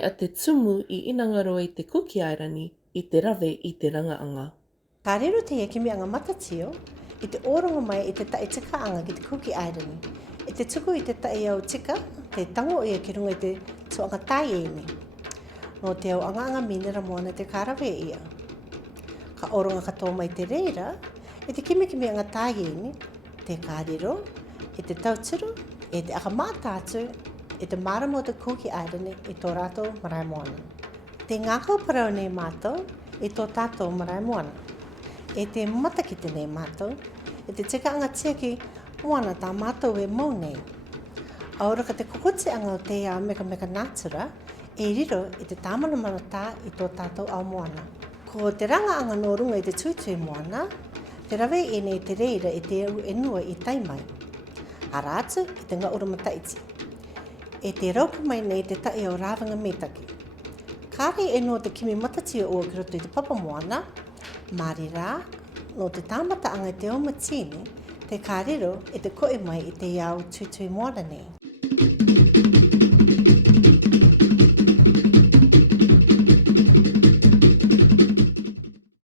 a te tumu I ʻinangaro I te Kūki ʻAirani I te rave I te Rangaʻanga. Ka riro tēia kimiʻanga matatio I te ʻōronga mai I te taʻi tikaʻanga ki te Kūki ʻAirani. I te tuku I te taʻi au tika, te tangoʻia ki runga I te tuʻanga tāieni. No te au ʻangaʻanga mīnera moana te ka raveʻia. Ka ʻōronga katoa mai te reira, I te kimikimiʻanga tāieni, te ka riro, I te tauturu, I te akamātātu, I te marama o te Kūki ʻAirani I tō rātou Marae Moana. Te ngākau parau nei mātou I tō tātou Marae Moana. E te matakite nei mātou, I te tikaʻanga tiaki moana tā mātou e mau nei. Aura ka te kokoteanga o tēia meka nātura, e riro I te tāmanamana tā I tō tātou au moana. Ko te Rangaʻanga no runga I te tuitui moana, te raveʻia nei te reira I te enua I taimai. Arātu I te ngaura mataiti. E te rauka mai nei te taʻi o rawanga metaki. Kāre e no te kimi matatio o ki roto I te papa moana, māri rā, no te tāmataanga I te o matini, te kārero e te koe mai I te iau tuitui moana nei.